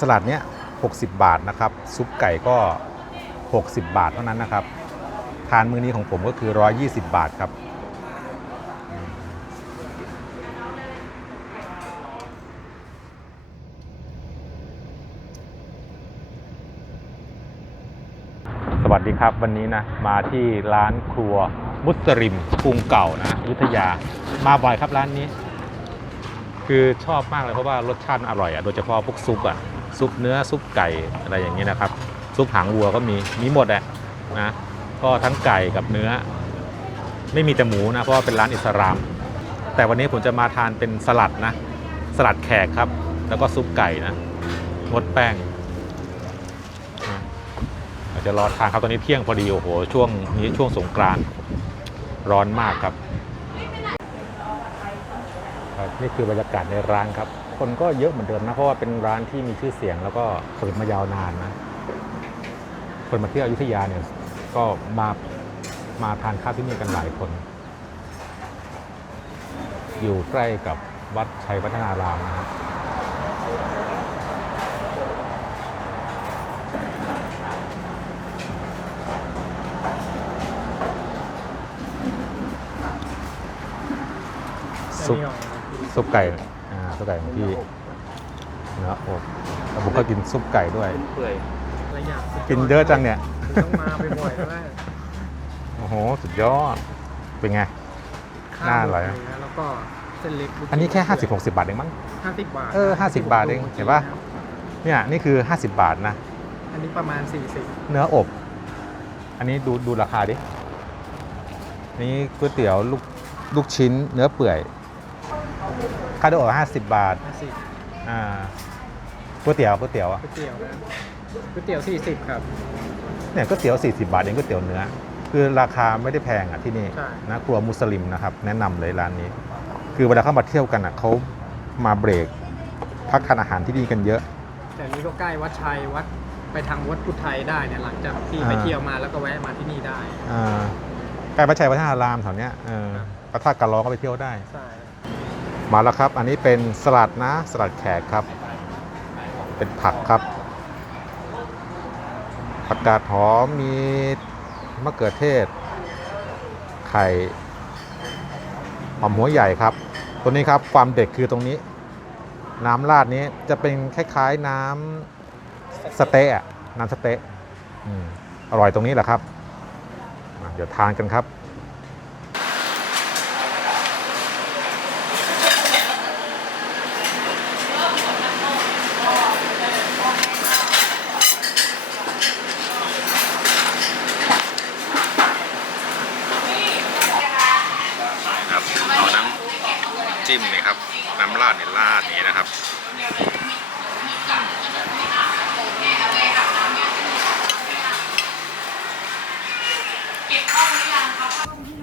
สลัดเนี้ย60 บาทนะครับ ซุปไก่ก็ 60 บาทเท่านั้นนะครับ ทานมื้อนี้ของผมก็คือ 120 บาทครับ สวัสดีครับวันนี้นะ มาที่ร้านครัวมุสลิมกรุงเก่านะอยุธยามาบ่อยครับร้านนี้ คือชอบมากเลยเพราะว่ารสชาติมันอร่อยอะโดยเฉพาะพวกซุปอะ ซุปเนื้อซุปไก่อะไรอย่างนี้นะครับ ซุปหางวัวก็มีมีหมดอะนะก็ทั้งไก่กับเนื้อ ไม่มีแต่หมูนะเพราะว่าเป็นร้านอิสลาม แต่วันนี้ผมจะมาทานเป็นสลัดนะ สลัดแขกครับ แล้วก็ซุปไก่นะงดแป้งจะรอทานครับตอนนี้เที่ยงพอดีโอ้โหช่วงนี้ช่วงสงกรานร้อนมากครับ นี่คือบรรยากาศในร้านครับ คนก็เยอะเหมือนเดิมนะ เพราะว่าเป็นร้านที่มีชื่อเสียงแล้วก็เปิดมายาวนานนะ คนมาเที่ยวอยุธยาเนี่ยก็มามาทานข้าวที่นี่กันหลายคน อยู่ใกล้กับวัดชัยวัฒนารามนะครับซุปซุปไก่ อ่าซุปไก่ของพี่เนื้ออบแล้วผมก็กินซุปไก่ด้วย เปื่อยอะไรอย่างสุดกินเยอะจังเนี่ย ต้องมาบ่อยๆแล้วแม่โอ้โห สุดยอด เป็นไงน่าอร่อยอะข้วแล้วก็เส้นเล็กอันนี้แค่ 50 60 บาทเองมั้ง ห้าสิบบาทเออ50บาทเองเห็นปะ เนี่ยนี่คือ 50 บาทนะ อันนี้ประมาณสี่สิบเนื้ออบ อันนี้ดูดูราคาดิ นี่ก๋วยเตี๋ยวลูกลูกชิ้นเนื้อเปื่อย ค่าดูออก50บาทห้าสิบอ่าก๋วยเตี๋ยวก๋วยเตี๋ยวอะก๋วยเตี๋ยวนะก๋วยเตี๋ยวสี่สิบครับ เนี่ยก๋วยเตี๋ยว40 บาทเองก๋วยเตี๋ยวเนื้อ คือราคาไม่ได้แพงอะที่นี่ใช่ นะครัวมุสลิมนะครับ แนะนำเลยร้านนี้ คือเวลาเข้ามาเที่ยวกันอะเขามาเบรกพักทานอาหารที่นี่กันเยอะ แต่นี้ก็ใกล้วัดชัยวัดไปทางวัดพุทธไทยได้เนี่ยหลังจากที่อ่าไปเที่ยวมาแล้วก็แวะมาที่นี่ได้ อ่าใกล้พระชัยวัฒนารามแถวเนี้ยเออพระธาตุกะล้อก็ไปเที่ยวได้ ใช่ มาแล้วครับ อันนี้เป็นสลัดนะ สลัดแขกครับ เป็นผักครับ ผักกาดหอม มีมะเขือเทศ ไข่หอมหัวใหญ่ครับ ตัวนี้ครับความเด็ดคือตรงนี้ น้ำราดนี้จะเป็นคล้ายๆน้ำสเต๊ะน้ำสเต๊ะออร่อยตรงนี้แหละครับ เดี๋ยวทานกันครับ เข้าไอยังครับ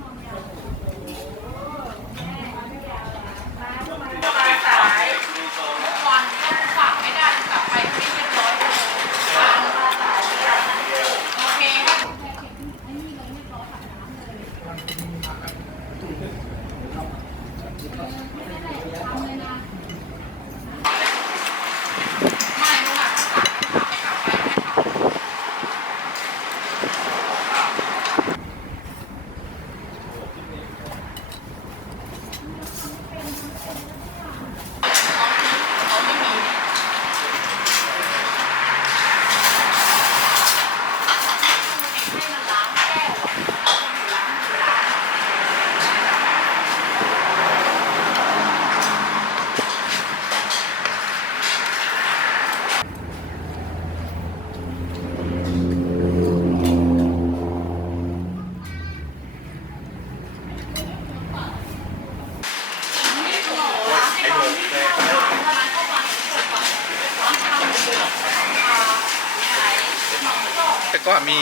แต่ก็มี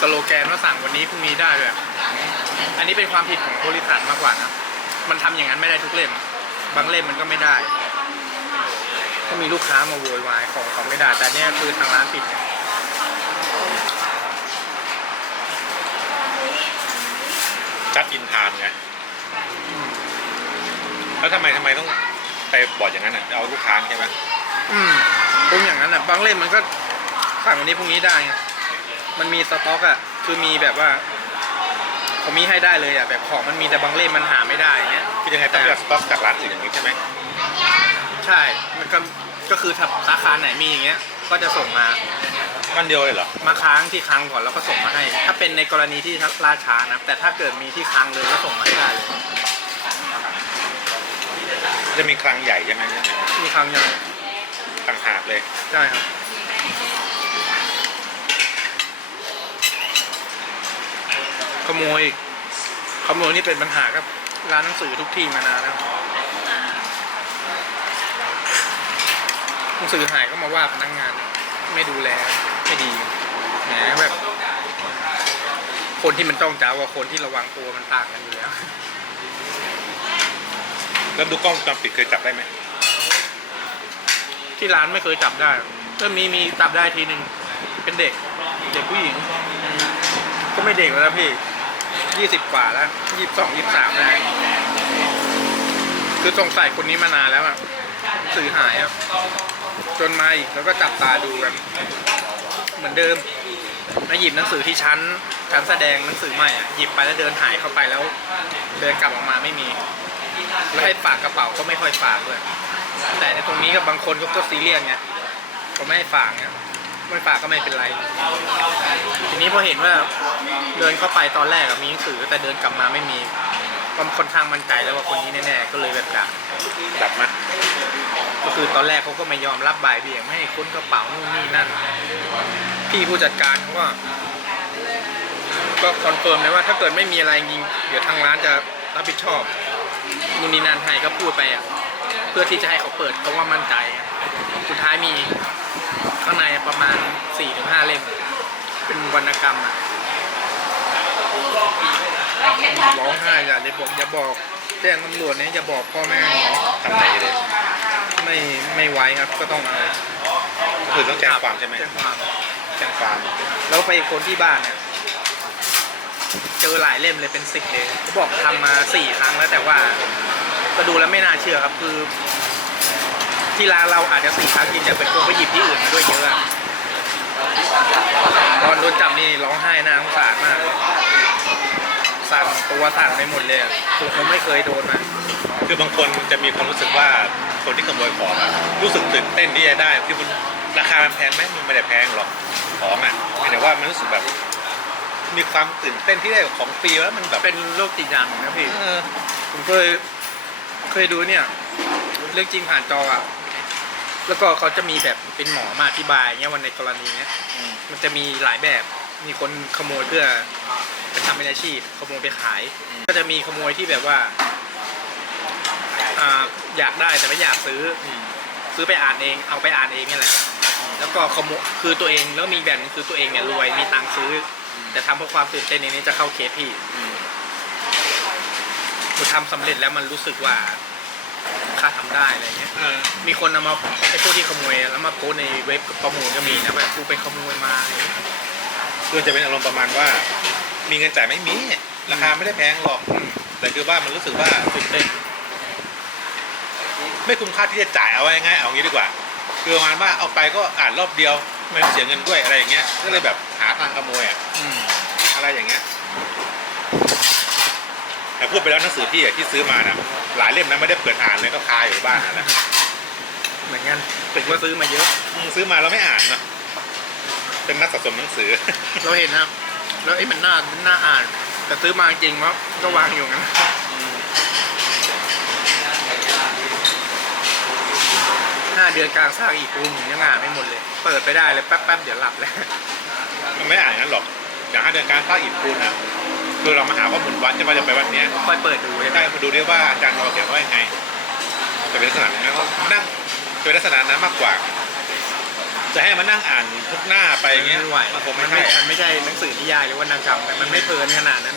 สโลแกนว่าสั่งวันนี้พรุ่งนี้ได้เลยอันนี้เป็นความผิดของบริษัทมากกว่านะ มันทำอย่างนั้นไม่ได้ทุกเล่ม บางเล่มมันก็ไม่ได้ก็มีลูกค้ามาโวยวายของเขาไม่ได้ แต่เนี่ยคือทางร้านปิดจัดอินทานไง แล้วทำไมทำไมต้อง ไปบอกอย่างนั้นอะเอาลูกค้าใช่ไหมอืมตรงอย่างบางเล่มมันก็สั่งวันนี้พรุ่งนี้ได้ไงมันมีสต็อกอะ คือมีแบบว่าเขามีให้ได้เลยอะ แบบของมันมีแต่บางเล่มมันหาไม่ได้อย่างเงี้ย คือยังไงต้องเลือกสต็อกจากร้านอื่นอย่างนี้ใช่ไหมใช่ มันก็ ก็คือถ้าสาขาไหนมีอย่างเงี้ย ก็จะส่งมา วันเดียวเลยเหรอ มาค้างที่ค้างก่อนแล้วก็ส่งมาให้ ถ้าเป็นในกรณีที่ล่าช้านะ แต่ถ้าเกิดมีที่ค้างเลยก็ส่งมาให้ได้เลย จะมีคลังใหญ่ใช่ไหมเนี่ยมีค้างอย่างต่างหากเลย ใช่ครับขโมยอีกขโมยนี่เป็นปัญหากับ ร้านหนังสือทุกที่มานานแล้วหนังสือหายก็มาว่าพนักงาน ไม่ดูแลไม่ดีแหมแบบ คนที่มันจ้องจ้าว่าคนที่ระวังตัวมันต่างกันอยู่แล้ว แล้วดูกล้องวงจรปิดเคยจับได้ไหมที่ร้านไม่เคยจับได้เริ่มนี้มีจับได้ทีหนึ่งเป็นเด็ก เด็กผู้หญิง ก็ไม่เด็กแล้วนะพี่ยี่สิบกว่าแล้วยี่สิบสองยี่สิบสามได้คือสงสัยคนนี้มานานแล้วอะสื่อหายอะจนมาอีกแล้วก็จับตาดูกันเหมือนเดิมมาหยิบหนังสือที่ชั้นชั้นแสดงหนังสือใหม่อะหยิบไปแล้วเดินหายเข้าไปแล้ว เดินกลับออกมาไม่มี แล้วให้ฝากกระเป๋าก็ไม่ค่อยฝากด้วย แต่ในตรงนี้กับบางคนก็ก็ซีเรียสไงเขาไม่ให้ฝากเนี่ยไม่ฝากก็ไม่เป็นไร ทีนี้พอเห็นว่าเดินเข้าไปตอนแรกอะมีหนังสือแต่เดินกลับมาไม่มีก็ค่อนข้างมั่นใจแล้วว่าคนนี้แน่ๆก็เลยแบบด่าจับมาก็คือตอนแรกเขาก็ไม่ยอมรับบ่ายเบี่ยงไม่ให้ค้นกระเป๋านู่นนี่นั่น พี่ผู้จัดการเขาก็ก็คอนเฟิร์มเลยว่าถ้าเกิดไม่มีอะไรจริงเดี๋ยวทางร้านจะรับผิดชอบ นู่นนี่นั่นให้ก็พูดไปอะเพื่อที่จะให้เขาเปิดเพราะว่ามั่นใจอะสุดท้ายมีข้างในประมาณ4ี่ถึงห้าเล่มเป็นวรรณกรรมอะร้องไห้อย่าเลยบอกอย่าบอกแจ้งตำรวจเนี่ยอย่าบอกพ่อแม่เนาะทำไหนเลยไม่ไม่ไว้ครับก็ต้องเอาก็คือต้องแจ้งความใช่ไหมแจ้งความแจ้งความแล้วไปคนที่บ้านเนี่ย เจอหลายเล่มเลยเป็นสิบเลยเขาบอกทำมาสี่ครั้งแล้วแต่ว่าก็ดูแล้วไม่น่าเชื่อครับคือ ที่ร้านเราอาจจะสี่ครั้งจริงแต่เป็นคนไปหยิบที่อื่นมาด้วยเยอะตอนโดนจับนี่ร้องไห้หน่าสงสารมากเลยสั่นตัวสั่นไปหมดเลยอผมไม่เคยโดนมาคือบางคนจะมีความรู้สึกว่าคนที่ขโมยของอะรู้สึกตื่นเต้นที่จะได้คือมันราคามันแพงไหมมันไม่ได้แพงหรอกของอะแต่ว่ามันรู้สึกแบบ มีความตื่นเต้นที่ได้ของฟรีแล้วมันแบบเป็นโรคจิตอย่างหนึ่งนะพี่ เออผมเคยเคยดูเนี่ย เรื่องจริงผ่านจออะ แล้วก็เขาจะมีแบบเป็นหมอมาอธิบายเงี้ยวันในกรณีเนี้ย อืมมันจะมีหลายแบบ มีคนขโมยเพื่อไปทำเป็นอาชีพ ขโมยไปขาย ก็จะมีขโมยที่แบบว่าอ่าอยากได้แต่ไม่อยากซื้อ อืม ซื้อไปอ่านเอง เอาไปอ่านเองนี่แหละ แล้วก็ขโมยคือตัวเอง แล้วมีแบบนึงคือตัวเองเนี่ยรวย มีตังค์ซื้อ แต่ทำเพราะความตื่นเต้นในนี้จะเข้าเคสพี่อืมคือทำสำเร็จแล้วมันรู้สึกว่าค่าทำได้อะไรเงี้ย เออ มีคนเอามาไอ้พวกที่ขโมยแล้วมาโพสต์ในเว็บประมูลก็มีนะแบบกูไปขโมยมาอะไรเงี้ยคือจะเป็นอารมณ์ประมาณว่า มีเงินจ่ายไม่มี ราคาไม่ได้แพงหรอก อืมแต่คือว่ามันรู้สึกว่าตื่นเต้น ไม่คุ้มค่าที่จะจ่ายเอาไว้ง่ายๆเอางี้ดีกว่า คือประมาณว่าเอาไปก็อ่านรอบเดียว ไม่ต้องเสียเงินด้วยอะไรอย่างเงี้ย ก็เลยแบบหาทางขโมยอะอืมอะไรอย่างเงี้ย แต่พูดไปแล้วหนังสือพี่อะที่ซื้อมานะหลายเล่มนะไม่ได้เปิดอ่านเลยก็คาอยู่บ้านนั่นแหละเหมือนกันถึงว่าซื้อมาเยอะ อืมซื้อมาแล้วไม่อ่านเนาะเป็นนักสะสมหนังสือ เราเห็นนะแล้วไอ้ยมันน่ามันน่าอ่าน แต่ซื้อมาจริงๆว่าก็วางอยู่งั้นาเดือนกลางสร้างอีกปูหมุนยังอ่านไม่หมดเลย เปิดไปได้เลยแป๊บๆเดี๋ยวหลับแล้ว มันไม่อ่านงั้นหรอกอย่างห้าเดือนการภาคอิฐปูนอะคือเรามาหาข้อมูลวัดจะว่าจะไปวัดเนี้ยค่อยเปิดดูใช่ไหมได้มาดูดิว่าอาจารย์เราเขียนว่ายังไงจะเป็นลักษณะนั้นก็นั่งเป็นลักษณะนั้นมากกว่า จะให้มานั่งอ่านทุกหน้าไปอย่างเงี้ยไม่ไหวมันคงมัไม่นใช่ไม่มันไม่ใช่หนังสือนิยายหรือวรรณกรรมแต่มันไม่เพลินขนาดนั้น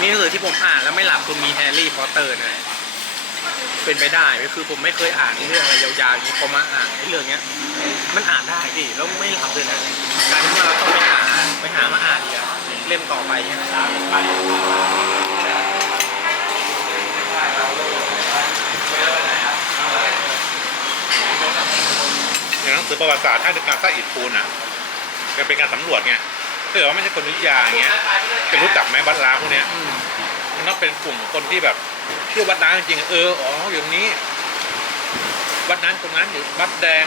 มีหนังสือที่ผมอ่านแล้วไม่หลับคือมีแฮร์รี่พอตเตอร์นะ เป็นไปได้ก็คือผมไม่เคยอ่านเรื่องอะไรยาวๆอย่างนี้พอมาอ่านไอ้เรื่องเนี้ย มันอ่านได้พี่แล้วไม่หลับเลยนะกลารที่ว่าเราต้องไปหาไปหามาอ่านอีกอะเล่มต่อไปเนี่ยหนังสือประวัติศาสตร์ท่าเดินการสร้างอิฐปูนอะจะเป็นการสำรวจไงถ้าเกิดว่าไม่ใช่คนอยุธยาอย่างเงี้ยจะรู้จักไหมวัดล้างพวกเนี้ย อืม มันต้องเป็นกลุ่มคนที่แบบเชื่อวัดล้างจริงๆเอออ๋ออยู่ตรงนี้ วัดนั้นตรงนั้นอยู่วัดแดง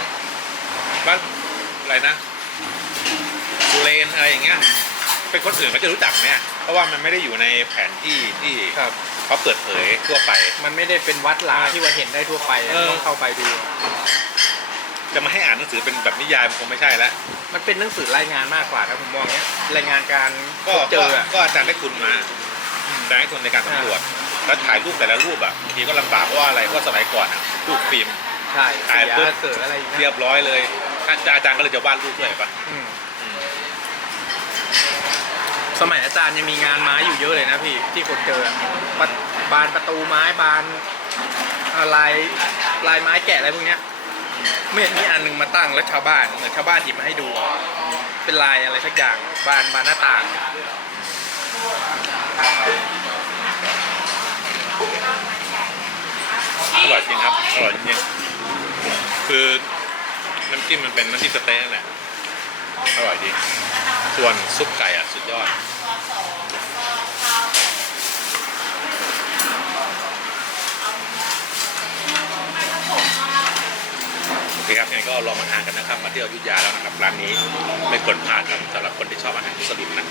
วัดอะไรนะสุเรนอะไรอย่างเงี้ยเป็นคนอื่นเขาจะรู้จักไหมอะเพราะว่ามันไม่ได้อยู่ในแผนที่ที่ครับเขาเปิดเผยทั่วไป มันไม่ได้เป็นวัดลาที่ว่าเห็นได้ทั่วไปเออ ต้องเข้าไปดู จะมาให้อ่านหนังสือเป็นแบบนิยายมันคงไม่ใช่แล้วมันเป็นหนังสือรายงานมากกว่านะผมมองเนี้ยรายงานการพก็บเจก็ออะก็อาจารย์ได้คุณมา อาจารย์ได้คุณในการสำรวจแล้วถ่ายรูปแต่ละรูปอะบางทีก็ลำบากเพราะว่าอะไรเพราะว่าสมัยก่อนอะรูปฟิล์มใช่ถ่ายเสียปุ๊บเสืออะไรอย่างเรีเงี้ยยบร้อยเลยอาจารย์อาจารย์ก็เลยจะวาดรูปด้วยปะอืมอืมสมัยอาจารย์ยังมีงานไม้อยู่เยอะเลยนะพี่ที่คนเจออะปะบานประตูไม้บานอะลายลายไม้แกะอะไรพวกเนี้ยไม่เห็นมีอันหนึงมาตั้งแล้วชาวบ้านเหมือนชาวบ้านหยิบมาให้ดู เป็นลายอะไรสักอย่างบานบานหน้าต่าง อร่อยจ อร่อยจริงๆคือน้ำจิ้มมันเป็นน้ำจิ้มสเต๊กนั่นแหละอร่อยดี ส่วนซุปไก่อะสุดยอด โอเคครับงั้นก็ลองมาทานกันนะครับ มาเที่ยวอยุธยาแล้วนะครับ ร้านนี้ไม่ควรพลาดครับสำหรับคนที่ชอบอาหารมุสลิมนะ